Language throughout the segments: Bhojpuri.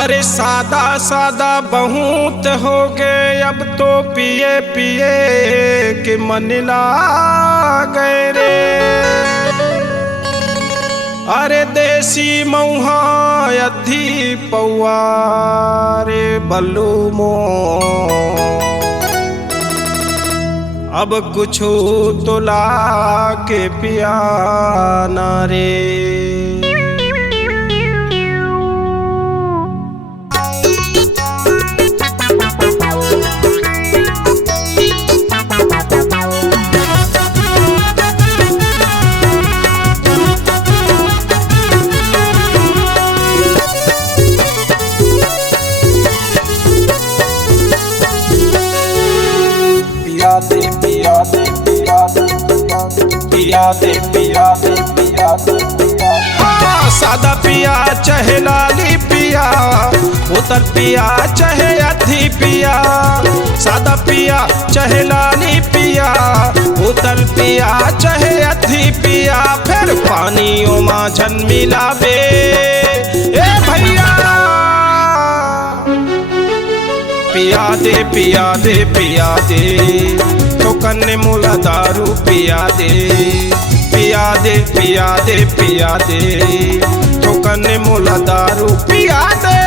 अरे सादा सादा बहुत हो गए अब तो पिए पिए के मन गए रे। अरे देसी मऊहा अधी पौआ रे बल्लू मो अब कुछ तो ला के पियाना रे। सादा पिया चाहे लाली पिया, उतर पिया चाहे अधी पिया। सादा पिया चाहे लाली पिया, उतर पिया चाहे अधी पिया। फिर पानियों माझन मिलावे ए भैया। पिया दे पिया दे पिया दे, तो कन्ने मुला दारू पिया दे। पिया दे पिया दे पिया दे, तो कन्ने मुला दारू पिया दे।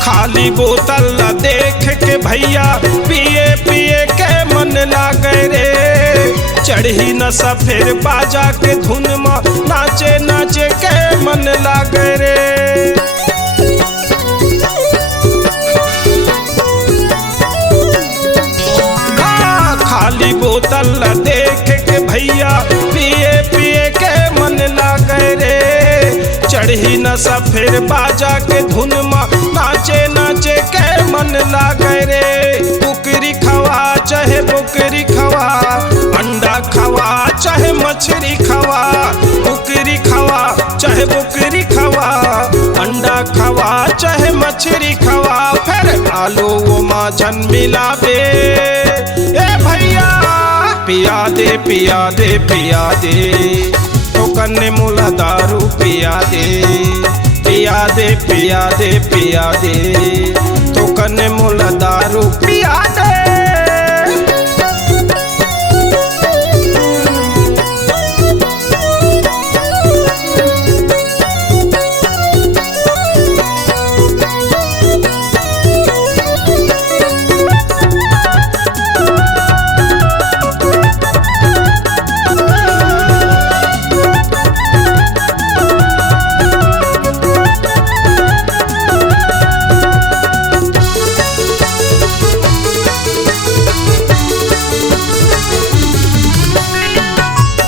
खाली बोतल देख के भैया पिए पिए के मन लागे रे। चढ़ी नशा फिर बाजा के धुन में नाचे नाचे के मन लागे रे। खाली बोतल देख के भैया पिए पिए के मन लागे रे। चढ़ी नशा फिर बाजा के धुन में नाचे नाचे के मन लागे रे। बुकरी खवा चाहे बुकरी खवा, अंडा खवा चाहे मछली खवा। बुकरी खवा चाहे बुकरी खवा, अंडा खवा चाहे मछली खवा। फिर आलू वो माझन मिलावे ए भैया। पिया दे पिया दे पिया दे, तो कन्ने मुला दारू पिया दे। पिया दे पिया दे पिया दे, तो कन्ने मुला दारू पिया दे।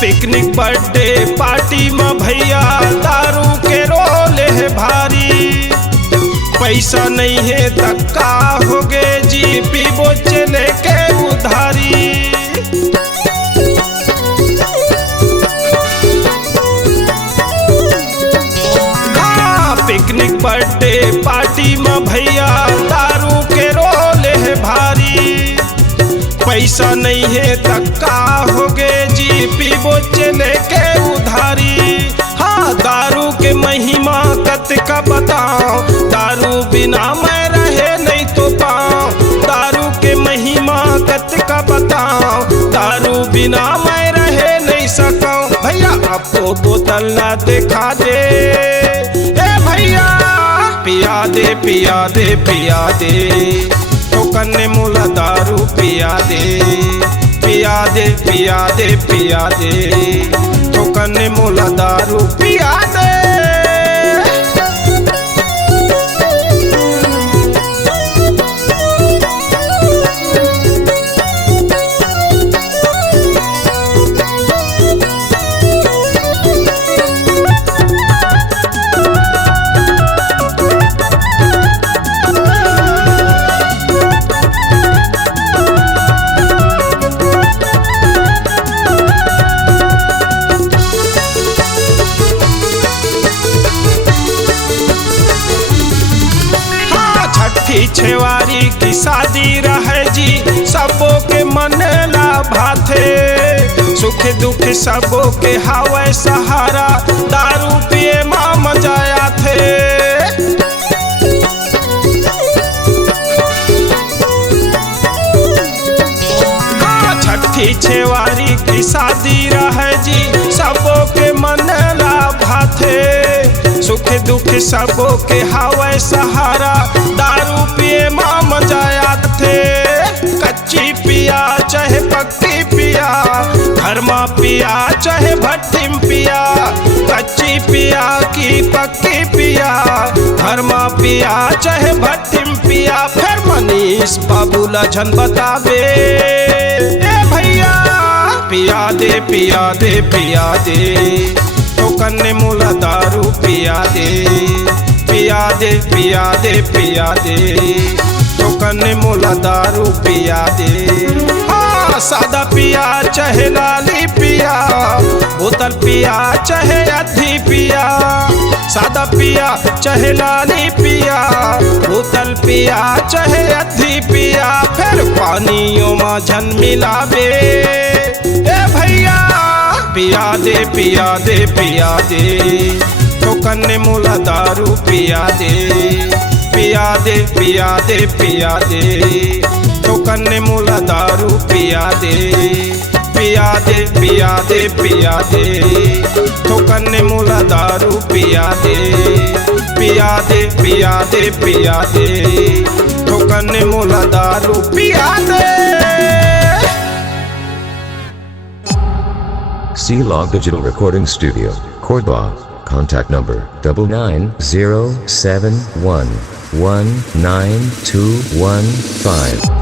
पिकनिक बर्थडे पार्टी में भैया दारू के रोले है भारी। पैसा नहीं है तक्का हो गे जी, पीबो चले के उधारी। पिकनिक बर्थडे पार्टी में भैया दारू के रोले है भारी। पैसा नहीं है तक्का हो गे जी, पीबो चले के उधारी। हाँ दारू के महिमा कत का बताओ, दारू बिना मैं रहे नहीं तो पाऊं। दारू के महिमा कत का बताओ, दारू बिना मैं रहे नहीं सकूं। भैया आपको बोतल ना दिखा दे ए भैया। पिया दे पिया दे पिया दे, तो कन्ने मुला दारू पिया दे। पिया दे पिया दे पिया दे, तो कन्ने मुला दारू पिया दे। छेवारी की शादी रहे जी सबो के मन ला भाथे सुख दुख सबो के हावे सहारा दारू पिए माँ मजाया थे छठी छेवारी की शादी रहे जी सबो के मन ला भाथे सुख दुख सबो के हावे सहारा दारू पिए माँ मजाया थे कच्ची पिया चाहे पक्की पिया घर में पिया चाहे भट्टी में पिया कच्ची पिया की पक्की पिया घर में पिया चाहे भट्टी में पिया फिर मनीष बाबू लछन बतावे भैया पिया दे पिया दे पिया दे तो कन्ने मूला दारू पिया दे पिया दे पिया दे पिया दे तो कन्ने मूला दारू पिया दे हाँ सादा पिया चाहे लाली पिया बोतल पिया चाहे अधी पिया सादा पिया चाहे लाली पिया बोतल पिया चाहे अधी पिया फिर पानियों में झन मिलावे ए भैया पिया दे पिया दे पिया दे तो कन्ने मूला दारू पिया दे पिया दे पिया दे पिया दे तो कन्ने मूला दारू पिया दे पिया दे पिया दे पिया दे तो कन्ने मूला दारू पिया दे पिया दे पिया दे पिया दे तो कन्ने मूला दारू पिया दे। C-Log Digital Recording Studio, Cordoba. Contact number 9907119215.